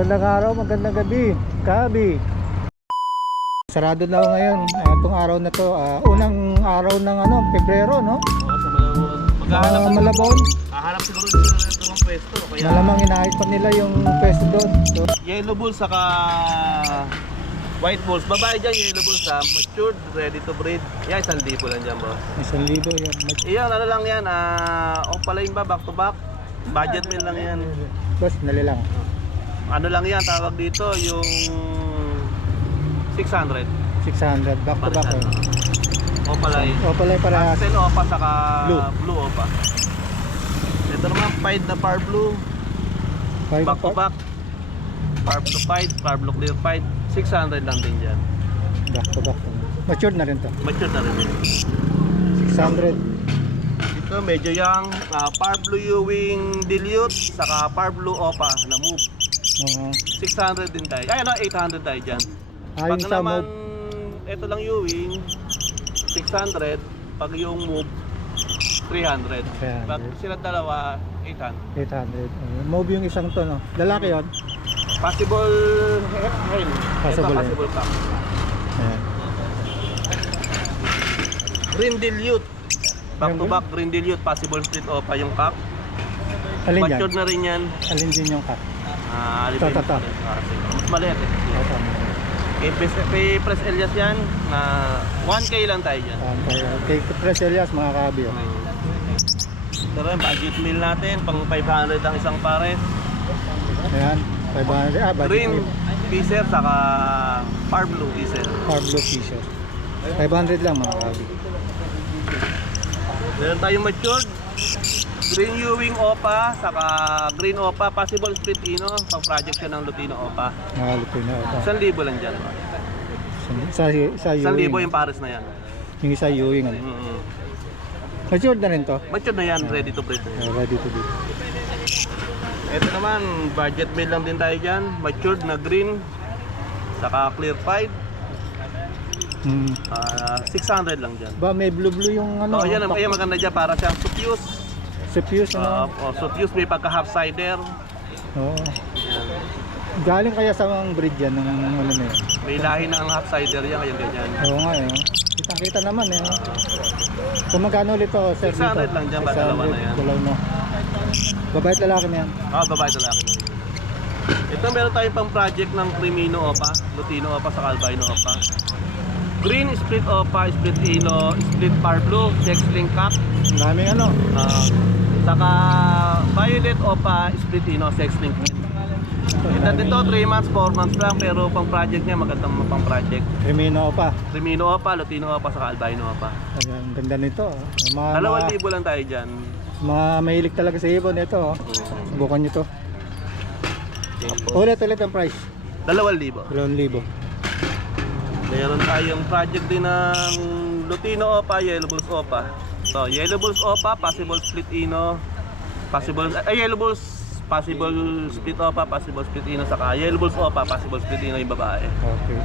Magandang araw, magandang gabi, Kabi. Sarado na ako ngayon. Itong araw na to, unang araw ng Pebrero, no? Oo, sa Malabon. Maghahanap Malabon. hahanap siguro dito ng pwesto. Kaya Malamang inaayos pa nila yung pwesto doon. So, Yellow Bulls saka White Bulls. Babae dyan, Yellow Bulls ha. Matured, ready to breed. Yan, 1,000 lang dyan, boss. 1,000 yan. Iyan, ano lang yan, opaline ba, back to back? Budget meal lang yan. Boss, nali lang. Ano lang yan, tawag dito, yung 600. 600, back to back. Opaline. Opalay para Pastel opa saka Blue. blue opa. Ito naman, pied na par blue. Back to back. Par blue pied, par blue clear pied. 600 lang din dyan. Back to back. Matured na rin to. Mature na rin din. 600. Ito medyo young, par blue Ewing dilute, saka par blue opa na move. Oo. 600 din tayo. Ay ano, 800 tayo dyan. Yung Pag sa naman, move, ito lang Ewing, 600. Pag yung move, 300. 300. Pag sila dalawa, 800. 800. Move yung isang to, no? Lalaki yon. Possible hen. Possible Ito hen. possible cock. Ayan. Green dilute. Back to Yung- back green dilute, possible split opa yung cock. Alin yan? Matured na rin yan. Alin din yung cut? Ito. Mas maliit eh. Ito. Kay Press Elias yan, 1K lang tayo dyan. Kay Pres Elias, mga Kabi. Pero yung budget meal natin, pang 500 ang isang pares. Ayan, 500. Budget Green meal. pieces, saka par blue pieces. Far blue t-shirt. 500 lang, mga Kabi. Meron tayong matured. Green Ewing Opa, saka Green Opa, possible split ino, pang project siya ng Lutino Opa. Nakalito na ito. 1,000 lang dyan. Isa 1,000 Ewing. yung pares na yan. Yung isa Ewing. Ano? Matured na rin to. Matured na yan, ready to breed na yan. Ready to be. Ito naman, budget meal lang din tayo dyan. Matured na green, saka clear pied. 600 lang dyan. Ba, may blue-blue yung So, yan maganda dyan para siyang sutius. Supius, ano? Sutius may pagka half cider. Oo. Galing kaya sa mga breed yan ng ano na yun. May lahi ng half cider yan, kaya ganyan. Oo nga eh. Kita-kita naman eh. Kung magkano ulit to, sir? 600 dito? lang dyan, ba, dalawa na yan. Dalawa na. Babae at lalaki na yan. Babae lalaki na. Ito meron tayong pang project ng Crimino Opa, Lutino Opa sa Albino Opa. Green split Opa, split Ino, split par blue, sex link cap. Ang daming ano. Saka violet Opa, split Ino, sex link. Ito dito 3 months, 4 months lang, pero pang project niya magandang pang project. Crimino pa. Crimino Opa, Lutino Opa sa Albino Opa. Ayan, ang ganda nito. Mga, 2,000 lang tayo dyan. mga mahilig talaga sa ibon ito. Subukan nyo to. Ulit ang price. 2,000. 2,000. Meron tayong project din ng Lutino Opa, Yellow Bulls Opa. So, Yellow Bulls Opa, possible split Ino, Yellow Bulls, possible split Opa, possible split Ino, saka Yellow Bulls Opa, possible split Ino yung babae. Okay.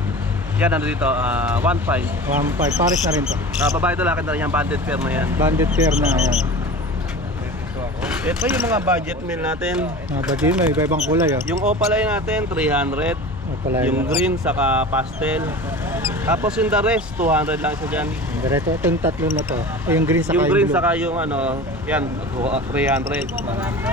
Yan, ano dito, 1.5. 1.5. Paris na rin to. Babae lalaki na rin yan, banded pair na yan. Banded pair na. Ayan. Ito yung mga budget meal natin. Budget may iba-ibang kulay. Oh. Yung Opaline natin, 300. Opalay. Yung green, saka pastel. Tapos yung the rest, 200 lang isa dyan. Direto, itong tatlo na to. Yung green saka Yung green blue. saka yung ano, yan, 300.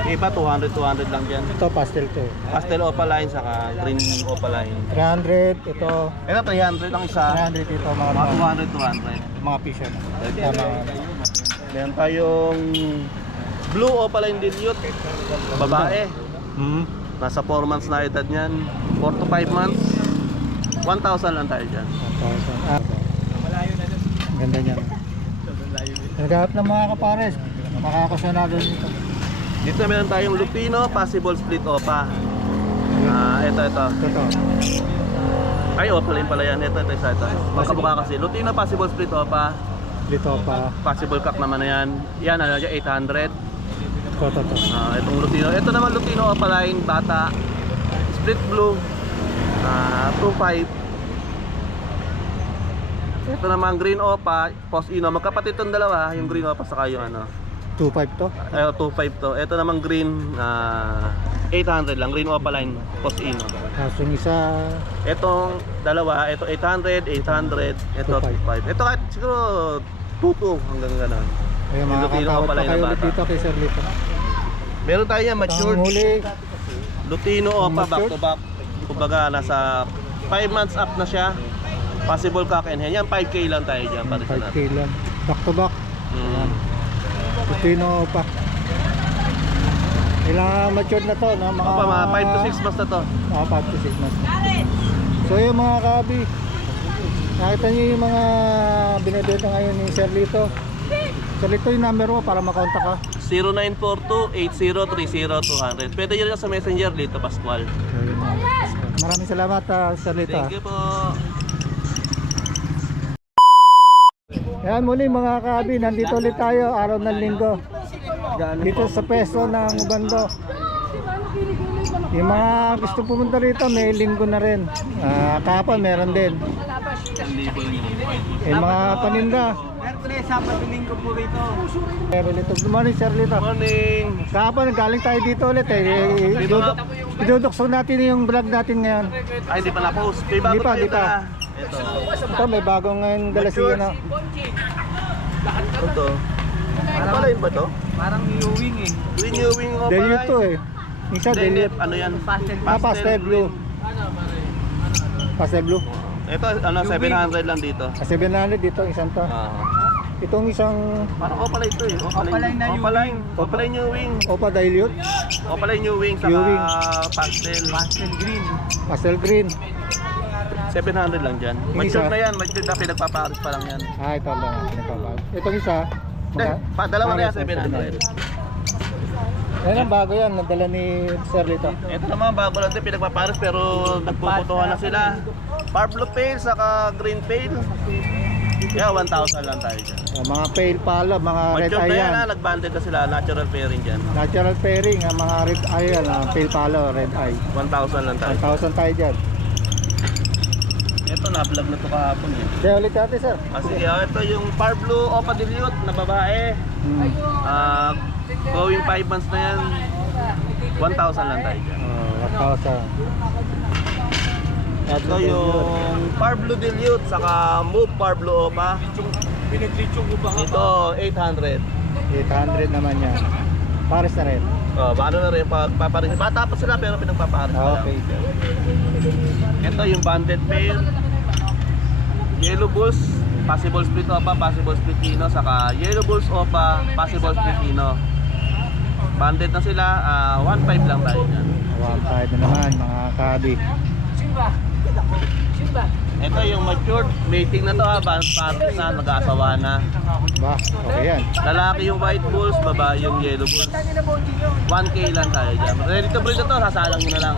Iba 200 lang dyan. Ito pastel to. Pastel opaline saka green opaline. 300, ito. Ito 300 lang isa. 300 ito mga Mga 200. mga piso na. Tama. Meron tayong blue opaline dilute. Babae. Nasa 4 months na edad niyan. 4 to 5 months. 1,000 lang tayo dyan. 1,000. Ang ganda niyan. Naghahanap ng mga kapares. Makakasunado nito. Dito meron tayong Lupino, possible split opa. Ito. Ito. Ay, opaline pala yan. Ito, isa ito. Magkabuka kasi. Lutino, possible split opa. Dito pa. Possible cock naman na yan. Yan, 800. Ito. Itong Lutino. Ito naman Lutino opaline, bata. Split blue. 2.5. Ito naman green opa, post ino. Magkapatid itong dalawa, yung green opa saka yung ano. 2.5 to. 2.5 to. Ito naman green, 800 lang, green opaline, post ino. Kaso yung isa, Etong dalawa, ito 800, 800, ito 25. Ito kahit siguro 22 hanggang gano'n. ayun, Yung Lutino makakatawad pa Opaline kayo na ulit bata. dito kay Sir Lito. Meron tayo yan, Ang matured huli, Lutino Opa, back Matured? to back. Kumbaga nasa 5 months up na siya. Possible cock and hen. Yan 5K lang tayo dyan para sa 5K natin. lang. Back to back. Lutino pa. Ilang matured na to, no? Mga, Opa, mga 5 to 6 months na to. Mga 5 to 6 months. So yung mga kabi, nakita niyo yung mga binibenta ngayon ni Sir Lito. Sir Lito, yung number mo para makontak ka. 0942-8030-200. Pwede nyo rin sa messenger dito, Pascual. So, yun na. Maraming salamat Sir Lito. Thank you po. Yan muli mga kabi, nandito ulit tayo araw ng linggo. Dito sa peso ng Ubando. Yung mga gusto pumunta rito, may linggo na rin. Kahapon meron din. Yung mga paninda. Merkules, Sabado, Linggo po rito. Meron dito. Good morning Sir Lito. Morning. Kahapon galing tayo dito ulit eh. Idudukso natin yung vlog natin ngayon. Ay, hindi pa na-post. May bago Hindi pa, tayo hindi pa. na. Ito. Ito may bagong ngayon galasiya na. Ito. Ano pala yun ba to? Parang viewing eh. Renewing o Delute to eh. Isa Delete. delute. Ano yan? Pastel blue. Pastel blue. Ito, ano, 700 lang dito. 700 dito isang to. Itong isang Parang opaline ito eh. Opaline na Opaline. Opaline new wing. Opa dilute. Opaline new wing saka New wing. pastel. Pastel green. Pastel green. 700 lang dyan. Yung Mature isa? na yan. Mature na pinagpaparis pa lang yan. Ito lang. Itong isa. Hindi, dalawa na yan, 700. Yan ang bago yan. Nadala ni Sir Lito. Ito naman, bago lang din pinagpaparis pero nagpuputuhan na sila. Parblo pale saka green pale. Yeah, 1,000 lang tayo dyan. Mga pale palo, mga red Mature eye na yan yan. ha, nag-banded na sila. Natural pairing dyan. Natural pairing, mga red eye yan. Pale palo, red eye. 1,000 lang tayo. 1,000 tayo dyan. Ito, na-vlog na ito kahapon eh. Kaya ulit natin sir. Sige, ito yung Parblo Opa Dilute na babae. Going 5 months na yan. 1,000 lang tayo dyan. 1,000. Ito yung Parblo Dilute saka Move Parblo Opa. Pinaglitsong ko ba? Ito 800. 800 naman yan. Pares na rin. Ano na rin pagpaparis. Bata pa sila pero pinagpaparis pa lang. Okay. Ito yung banded pair. Yellow Bulls, possible split Opa, possible split Ino, saka Yellow Bulls Opa, possible split Ino. Banded na sila, 1.5 lang tayo dyan. 1,500 na naman mga kabi. Simba. Simba. Ito yung matured, mating na to ha, paris na, mag-aasawa na. Ba, okay yan. Lalaki yung white bulls, babae yung yellow bulls. 1K lang tayo dyan. Ready to breed na to, sasalang nyo na lang.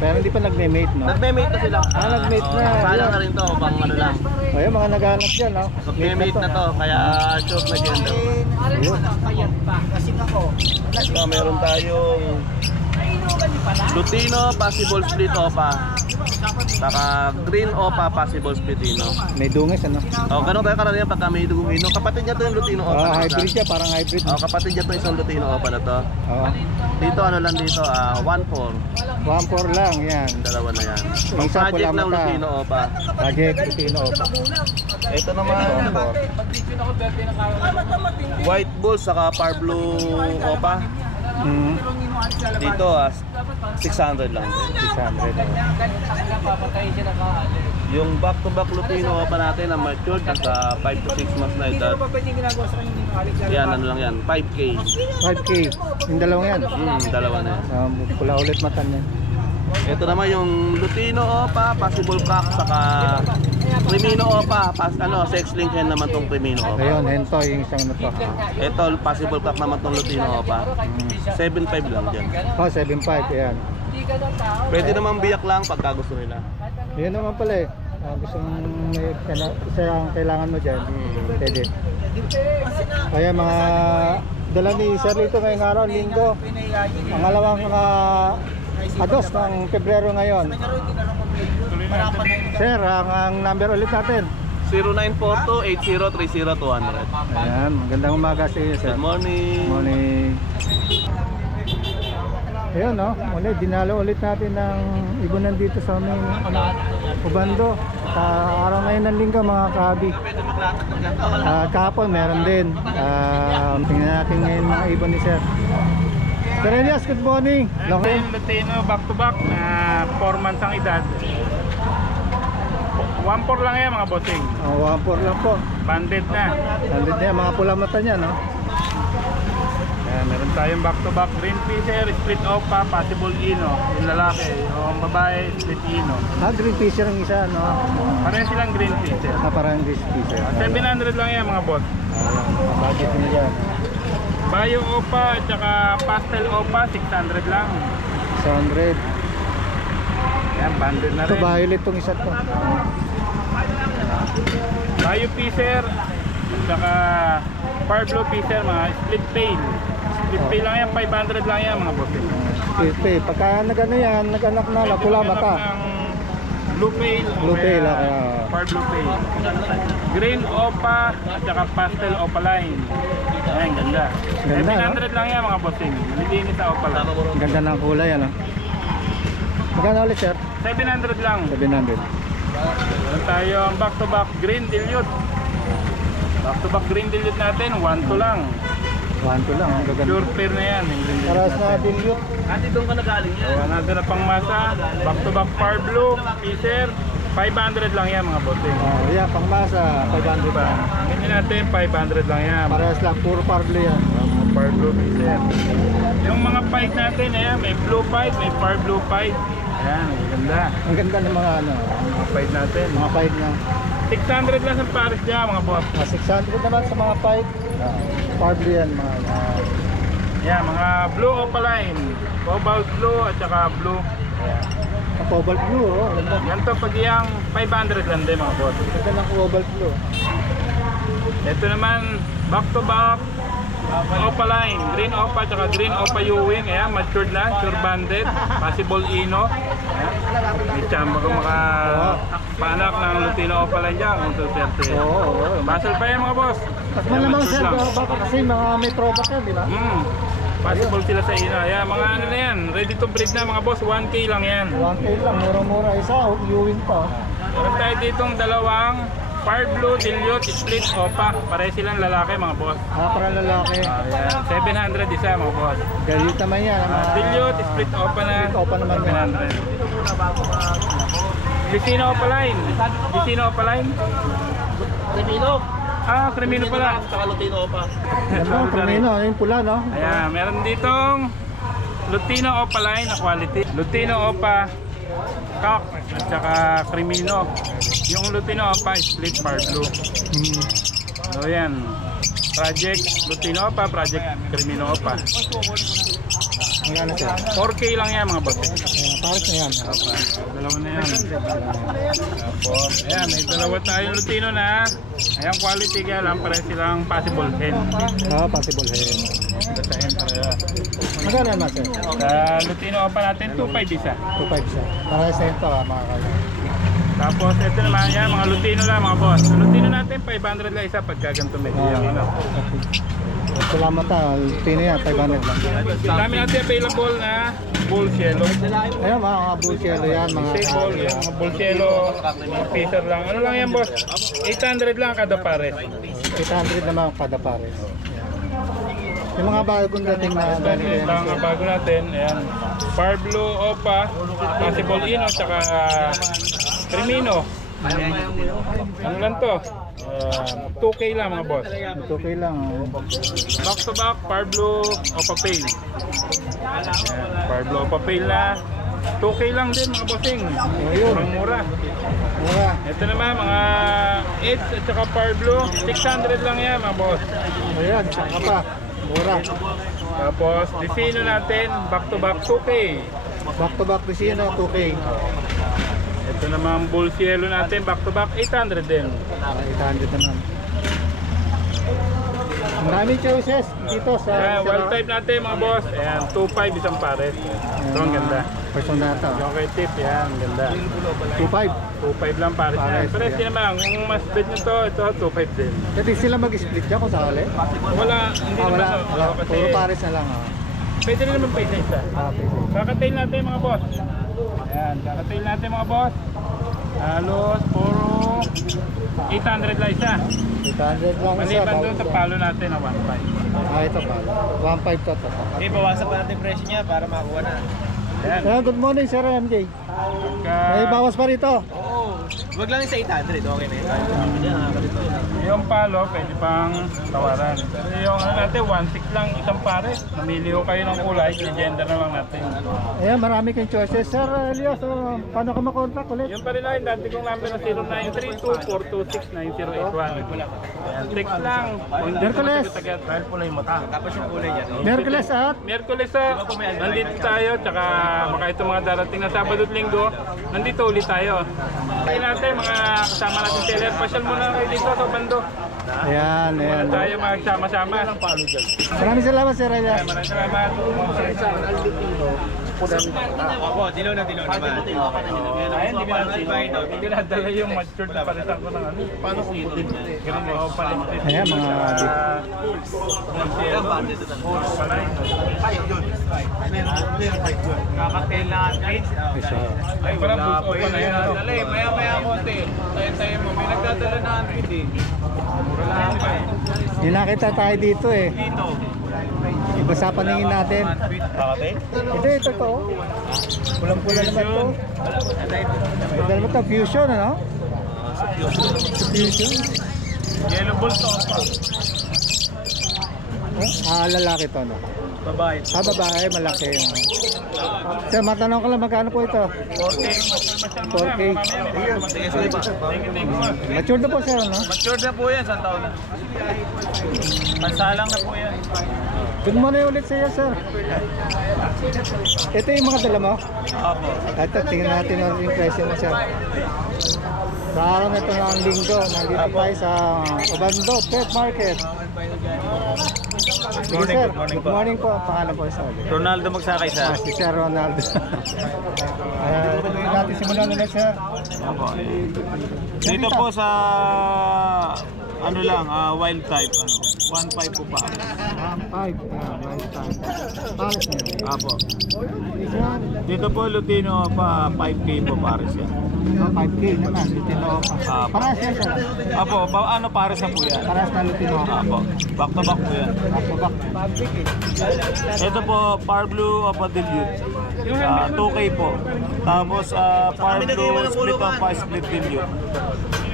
Pero hindi pa nagme-mate no? Nagme-mate na sila. Nag-mate na. Sasalang na rin to, pang ano lang. Ayun mga naghanap dyan no? Nagme-mate na to, kaya short na gender. Ayun. Payat pa. Kasi ako. Ito, meron tayong Lutino, possible split Opa. Saka green Opa, possible split Ino. May dungis ano? Ganun tayo karaniyan pagka may dugong Ino. Kapatid niya to yung Lutino Opa. na isa. Hybrid siya, parang hybrid. Kapatid niya to isang Lutino Opa na to. Oo. Dito ano lang dito, 1.4. 1,400 lang yan. Yung dalawa na yan. Yung Ang isa project pula ng mata. Lutino Opa. Project Lutino Opa. Ito naman, 1,400. white bull saka Parblo Opa. Dito 600 lang din. 600. Yung back to back Lutino Opa natin na matured nasa 5 to 6 months na edad. Yan ano lang yan, 5K. 5K. Yung dalawang yan. Dalawa na yan. Pula ulit mata niya. Ito naman yung Lutino Opa, possible cock saka Crimino Opa, sex link hen naman tong Crimino Opa. Ayun, hento yung isang na to. Ito possible cock naman tong Lutino Opa. 7.5 lang dyan. 7,500 yan. Pwede naman biyak lang pagka gusto nila. Yun naman pala eh. Gusto mong may isa ang kailangan mo dyan. Pwede. Kaya mga dala ni Sir Lito ngayong araw, linggo. Ang alawang ados ng Pebrero ngayon. Sir, ang number ulit natin. 0942-8030-200. Ayan, magandang umaga sa iyo, sir. Good morning. Morning. Ayun, no? Ulit, dinalo ulit natin ng ibunan dito sa aming Ubando. Sa araw ngayon ng linggo, mga kahabi. Kahapon, meron din. Tingnan natin ngayon mga ibon ni Sir. Sir Elias, good morning. Long Lutino back to back na 4 months ang edad. 1-4 lang yan mga bossing. 1-4 lang po. Banded na. Nandito niya, mga pula mata niya, no? Ayan, meron tayong back to back green fisher, split opa, possible ino. Yung lalaki, yung babae, split ino. Green fisher ang isa, no? Pareho silang green fisher. Parang green fisher. 700 lang yan mga boss. Budget niya yan. Bayo opa at saka pastel opa, 600 lang. 600. Ayan, banded na Ito, rin. violet tong isa to. Bayo fisher at saka far blue fisher, mga split tail. Split tail lang yan, 500 lang yan mga boss. Pilpe. Pagka nag-ano yan, nag-anak na, pula mata. Blue pale. Blue pale, kaya okay. far blue pale. Green opa at saka pastel opaline. Ayan, ganda. Ganda, 700 lang yan mga bossing. Nilinis sa opaline. Ang ganda ng kulay, ano? Magkano ulit, sir? 700 lang. 700. Meron tayo ang back to back green dilute. Back to back green dilute natin, 1-2 lang. 1-2 lang, ang gaganda. Pure pair na yan. Yung green dilute Paras na natin. dilute. Ate, doon ka nagaling yan. So, natin na pang masa. Back to back far blue, fisher. 500 lang yan mga bossing. Yan, pangmasa, 500 Diba? pa. Ganyan natin, 500 lang yan. Paras lang, puro parblue yan. Far blue fisher. Yung mga pipe natin, ayan, may blue pipe, may far blue pipe. Ayan, ang ganda. Ang ganda ng mga ano, Mga pipe natin. mga pipe niya. 600 lang sa Paris dyan mga boss. 600 naman sa mga pipe. Parblue yan, mga Ayan, mga blue opaline. Cobalt blue at saka blue. Ayan. cobalt blue, oh. Ganda. Yan to pag iyang 500 lang din mga boss. Ganda ng cobalt blue. Ito naman, back to back. Opaline, green opa at saka green opa Ewing. Ayan, matured na, sure banded. Possible ino. Ayan. May chamba kung makapaanak ng Lutino opaline dyan kung suserte. Oo. Muscle pa yan mga boss. Mas malamang sir, baka kasi mga may throwback yan, di ba? Possible sila sa ina. Ayan, mga ano na yan, ready to breed na mga boss, 1K lang yan. 1K lang, mura-mura. Isa, Ewing pa. Meron tayo ditong dalawang far blue, dilute, split opa. Pare silang lalaki mga boss. Parang lalaki. Ayan, 700 isa mga boss. Dilute naman yan. Dilute, split opa na. Split opa naman yan. 700. Vicino opaline. Vicino opaline. Lamino. Cremino pala. Saka Lutino pa. Ganda, Camino, yung pula, no? Ayan, meron ditong Lutino opaline na quality. Lutino opa, cock, at saka Cremino. Yung Lutino opa, split far blue. So yan, Project Lutino opa, Project Cremino opa. Magkano sir? 4K lang yan mga boss. Pares na yan. Dalawa na yan. Tapos, ayan, may dalawa tayong Lutino na. Ayan, quality kaya lang, pareho silang possible hen. Possible hen. Ito sa hen pareho. Magkano naman sir? Sa Lutino opa natin, 2.5 isa. 2.5 siya. Pares na ito, mga kaya. Tapos ito naman yan, mga Lutino lang mga boss. Lutino natin 500 lang isa pagka ganito medyo yung ano. Salamat Lutino yan, 500 lang. Dami natin available na bull yellow. Ayan, mga bull yellow yan, mga Same ball, yung mga bull yellow, mga fisher lang. Ano lang yan boss? 800 lang kada pares. 800 naman kada pares. Yung mga bagong dating na Ito lang ang bago natin. Ayan. Far blue opa, possible ino, saka Cremino. Ano lang to? 2K lang mga boss. Ito okay lang. Back to back, far blue opa pale. Ayan, far blue opa pale na 2K lang din mga bossing. Ayun. Murang-mura. Mura. Ito naman mga 8 at saka far blue, 600 lang yan mga boss. Ayan, saka pa. Mura. Tapos Vicino natin, back to back 2K. Back to back Vicino, 2K. Ito naman bull yellow natin, back to back 800 din. 800 naman. Ang daming choices dito sa Ayan, wild type natin mga boss. Ayan, 2.5 isang pares. Ito ang ganda. Personata. Yung kay tip, yan, ganda. 2.5. 2.5 lang pares yan. Pares, Pares yeah. din naman, kung mas bid nyo to, ito 2.5 din. Pwede sila mag-split dyan kung sakali? Wala, hindi naman. Wala. no? Wala. Kasi Puro pares na lang. Pwede rin naman pa isa-isa. Okay. Kakatail natin mga boss. Ayan, kakatail natin mga boss. Halos puro 800 lang isa. 800 lang isa. Maliban doon sa palo natin na 1.5. Ah, ito pa. 1.5 to. Okay, bawasan pa natin presyo niya para makakuha na. Ayan. Good morning, Sir MJ. May bawas pa rito. Oo. Wag lang sa 800, okay na yun. Yung palo, pwede pang tawaran. Pero yung ano natin, 1.6 lang isang pare. Namili ko kayo ng kulay, legenda na lang natin. Ayan, marami kayong choices. Sir Elias, paano ka makontak ulit? Yung pa rin lang, dati kong number na 0932-426-9081. Ayan, text lang. Merkules. Dahil pula yung mata. Tapos yung kulay niya. Merkules at Miyerkules sa nandito tayo, tsaka baka ito mga darating na Sabado at Linggo, nandito ulit tayo. Kaya natin, mga kasama natin seller, pasyal muna kayo dito sa bando. ayan, ayan. Muna tayo magsama-sama. Maraming salamat, Sir Elias. Maraming salamat. Opo, dilaw na naman. Ayun, hindi pinadala yung matured na palitan ko ng ano. Paano kung putin? Ganun mo, palitan. Ayan, mga Kakatail na page. Ay, wala po pa na yan. Dali, maya-maya konti. Tayo-tayo mo. May nagdadala na 100 eh. Mura lang pa eh. Hindi nakita tayo dito eh. Dito. Iba sa paningin natin. Kakatail? Ito to. Pulang-pula naman to. Ito naman to, fusion, ano? Fusion. Yellow bull to. Lalaki to, no? Babae. Babae, malaki. Sir, matanong ko lang, magkano po ito? 4K. Sige, sige pa. Matured na po, sir, no? Matured na po yan, isang taon na. Pansalang na po yan. Good morning ulit sa iyo, sir. Ito yung mga dala mo? Opo. Ito, tingnan natin yung presyo mo, sir. Sa araw na ito ng linggo, nandito tayo sa Obando Pet Market. Sige, sir. Good morning po. Pangalan po sa ulit. Ronaldo magsakay sa. Si Sir Ronaldo. Natin simulan ulit, sir. Opo. Dito po sa ano lang, wild type ano. 1.5 po pa. 1.5. Right time. Pares na yun. Apo. Isa, Dito po Lutino pa 5K po pares yan. 5K naman. Lutino pa. Pares yan, sir. Apo, ano pares na po yan? Pares na Lutino. Apo, back to back po yan. Back. Ito po, Par Blue Opa Dilute. 2K po. Tapos Par Blue Split Opa Split Dilute.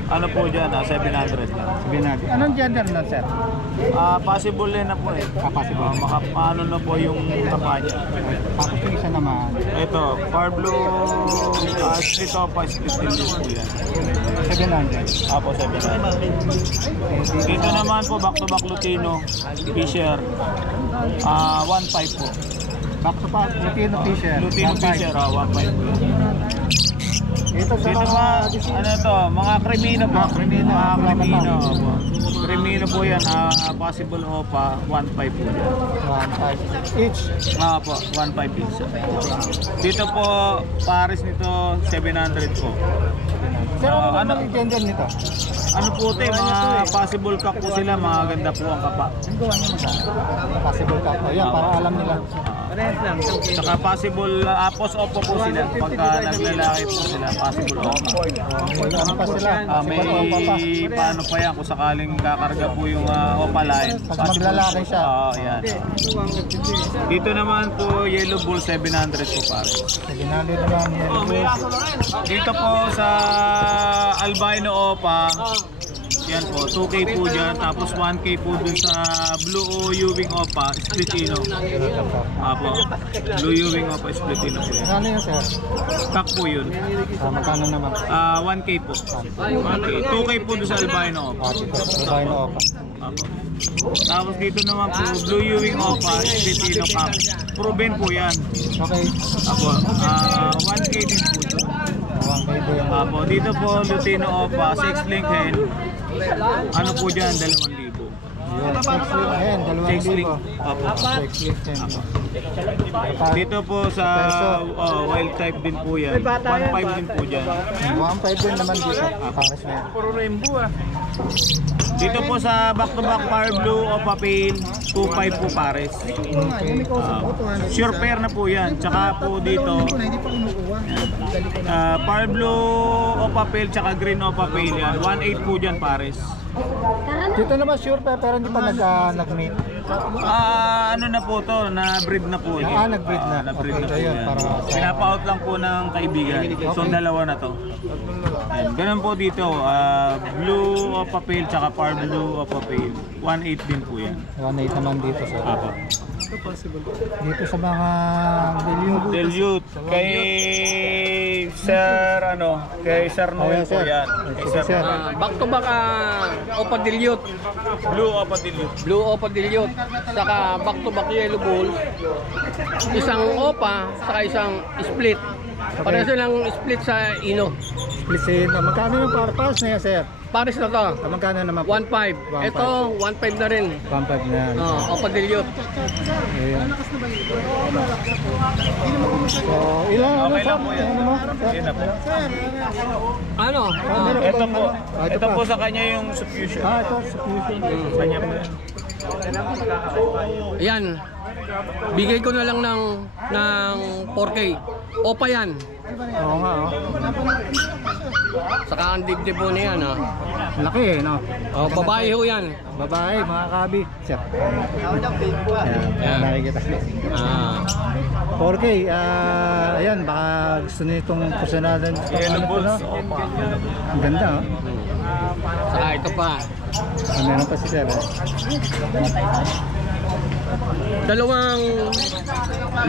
Ano po dyan, 700 lang. Sabihin natin. Anong gender nun, sir? Possible din na po eh. Possible. Ano na po yung tapa niya. Tapos yung isa naman. Ito, Par Blue Split Opa Split Dilute po yan. 700. Apo, 700. Dito naman po, back to back Lutino, Fisher, 1.5 po. Back to back, Lutino Fisher. Lutino 1.5. Fisher, 1.5 po. Ito sa Dito mga pa, ano to, mga Crimino po. Mga Crimino po. Crimino po yan, possible opa, 1.5 po yan. 1.5 each. Po, 1.5 each. Dito po, Paris nito, 700 po. Sir, ano ano- naman yung gender nito? Ano po ito, mga possible cock po sila, mga ganda po ang kapa. Ang gawa niya magkano? Possible ka. O yan, para alam nila. Saka possible, post opo po sila. Pagka naglalaki po sila, possible opo. Ano pa sila? May Sipat pa. paano pa yan kung sakaling kakarga po yung opaline. Pag maglalaki siya. Oo, yan. Dito naman po, Yellow Bull 700 po pare. Sige, nandito naman yan. Dito po sa Albino Opa, yan po, 2K po dyan. Tapos 1K po dun sa Blue Ewing Opa, Splitino. Apo, Blue Ewing Opa, Splitino po yan. Ano yun, sir? Kak po yun. Magkano naman? 1K po. 1K. 2K po dun sa Albino Opa. Dito, babae na opa. Apo. Tapos dito naman po, Blue Ewing Opa, Splitino Kak. Proven po yan. Okay. Apo, 1K din po ito. 1K din. Apo, dito po Lutino Opa, 6 link hen. Ano po dyan, 2,000. Yun, check slip. Ayan, Check slip. 2,000. Opo. Check slip yan. Dito po sa wild type din po yan. 1.5 din po dyan. 1,500 din naman dito. Pares na yan. Puro rainbow ah. Dito po sa back-to-back Power Blue o Papel, 2.5 po pares. Sure pair na po yan. Tsaka po dito, Power Blue o Papel, tsaka Green o Papel yan. 1.8 po dyan pares. Dito naman sure pero hindi pa nag-mate. Ano na po to, na-breed na po. Nag-breed na. Na-breed Okay, na po ayun, yan. para- Pina-out lang po ng kaibigan. So, dalawa na to. Ayan, ganun po dito, blue o papel, tsaka par blue o papel. 1.8 din po yan. 1,800 naman dito sa Apo. dito sa mga billion. Dilute. Kay Sir, kay Sir Noel Ayan, po sir. yan. Kay Sige, Sir sir. Back to back Opa Dilute, Blue o pa Dilute. Blue Opa Dilute, saka back to back Yellow Bull, isang Opa, saka isang split. Pareho silang split sa Ino. Listen, magkano yung pares na yan, sir? Pares na to, Magkano naman? 1.5. Ito, 1.5 na rin. 1,500 na yan. Opa Dilute. Ayan. So, ilan Okay sir? lang po yan. Ano mo? Yun na po. Ano? Meron Ito bang po. ano? Ah, Ito pa. po sa kanya yung suffusion. Ito, subscription. Kanya po yan. Yan. Bigay ko na lang ng 4K. Opa yan. Oo nga, oh. Saka ang dibdib po niyan, Laki eh, no? babae ho yan. Babae, mga kabi. Siya. Ayan, nakikita. Ah. 4K, ayan, baka gusto nyo itong personalan. Yellow Bulls. Ang ganda, oh. Saka ito pa. Meron pa si sir, eh. Dalawang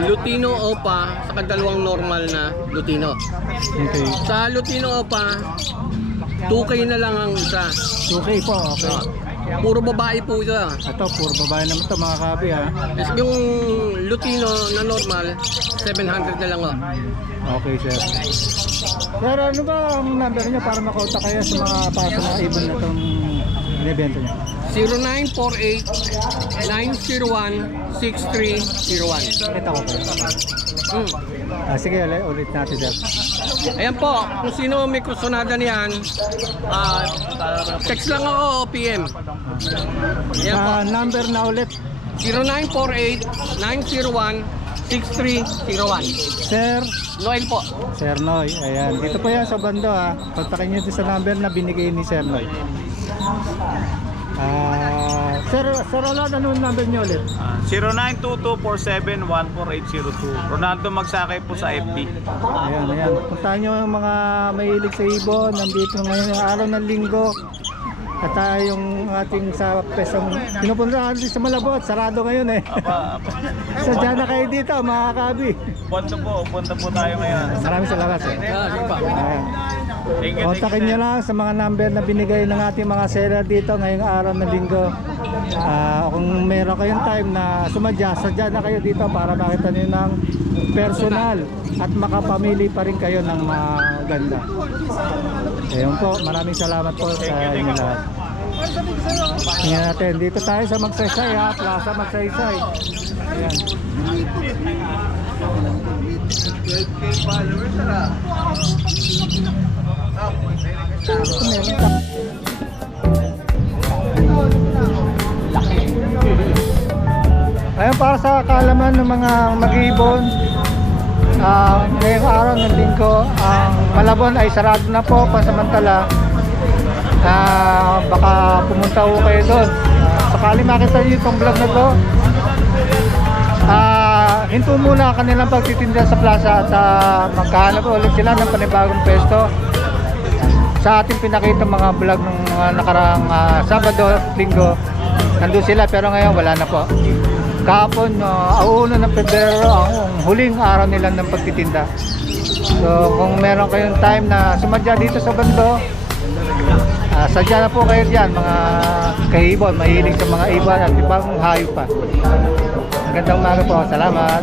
Lutino Opa, saka dalawang normal na Lutino. Okay. Sa Lutino Opa, 2K na lang ang isa. 2K po, okay. Puro babae po ito. Ito, puro babae naman ito, mga kabi, ha. Tapos yung Lutino na normal, 700 na lang. Okay, sir. Sir, ano ba ang number niya para makontak kayo sa mga paso na ibon na itong binibenta niya? 0948-901-6301. Kita ko po. Sige, ulit natin, sir. Ayan po, kung sino may kusonada niyan, text lang ako o PM. Ayan po, Number na ulit, 0948-901-6301. sir. Noel po. Sir Noy, ayan. Dito po yan sa bando, ha. Kontakin niyo sa number na binigay ni Sir Noy. Sir Rolando, ano yung number niyo ulit? 0922471482. Ronaldo Magsakay po sa FB. Ayan, ayan. Puntahan niyo yung mga mahilig sa ibon. Nandito ngayon yung araw ng linggo. At yung ating sa pesong pinupuntahan natin sa Malabot. Sarado ngayon eh. Sadya na kayo dito, mga kabi. Punta po tayo ngayon. Maraming salamat, sir. Sige pa. Ayan. Thank you. Kontakin nyo lang sa mga number na binigay ng ating mga seller dito ngayong araw ng linggo. Kung meron kayong time na sadya na kayo dito para makita nyo ng personal at makapamili pa rin kayo ng maganda. Ayun po, maraming salamat po sa inyo lahat. Tingnan natin, dito tayo sa Magsaysay, ha? Plaza Magsaysay. Ayan. Ayun, para sa kaalaman ng mga mag-iibon, ngayong araw ng linggo, ang Malabon ay sarado na po pansamantala. Baka pumunta ko kayo doon. Sakali makita niyo itong vlog na to, hinto muna kanilang pagtitinda sa plaza at magkahanap ulit sila ng panibagong pwesto. Sa ating pinakita mga vlog ng mga nakaraang Sabado, Linggo, nandun sila pero ngayon wala na po. Kahapon, 1 ng Pebrero, ang huling araw nila ng pagtitinda. So kung meron kayong time na sumadya dito sa bando, sadya na po kayo dyan, mga kahibon, mahilig sa mga ibon at ibang hayop pa. Magandang umaga po, salamat.